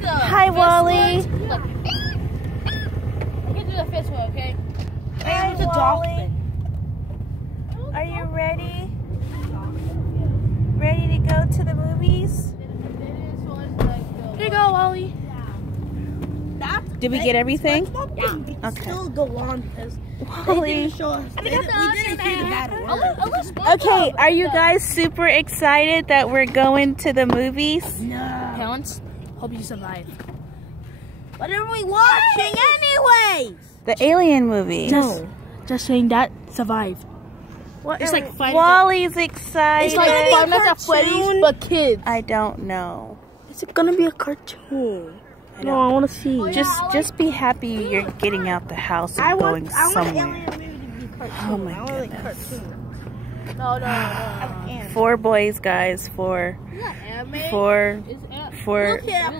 the Hi, Wally. Look. I can do the fist one, okay? Hi, the Wally. Are you ready? Ready to go to the movies? Here you go, Wally. Did we get everything? Yeah. Okay. Still go on because Wally. they didn't show us. We didn't hear the bad words. Okay, are you guys super excited that we're going to the movies? No. Parents, hope you survive. What are we watching anyways? The Alien movie. Just saying that survived. What It's are like Friday. Wally's excited. It's like Five Nights at Freddy's, but kids. I don't know. Is it gonna be a cartoon? I No, don't- I want to see. Just be happy you're getting out the house and going somewhere. Alien movie to be cartoon. Oh my I want like goodness. cartoon. No. 4 boys, guys. 4. Anime. 4. It's 4. Look here.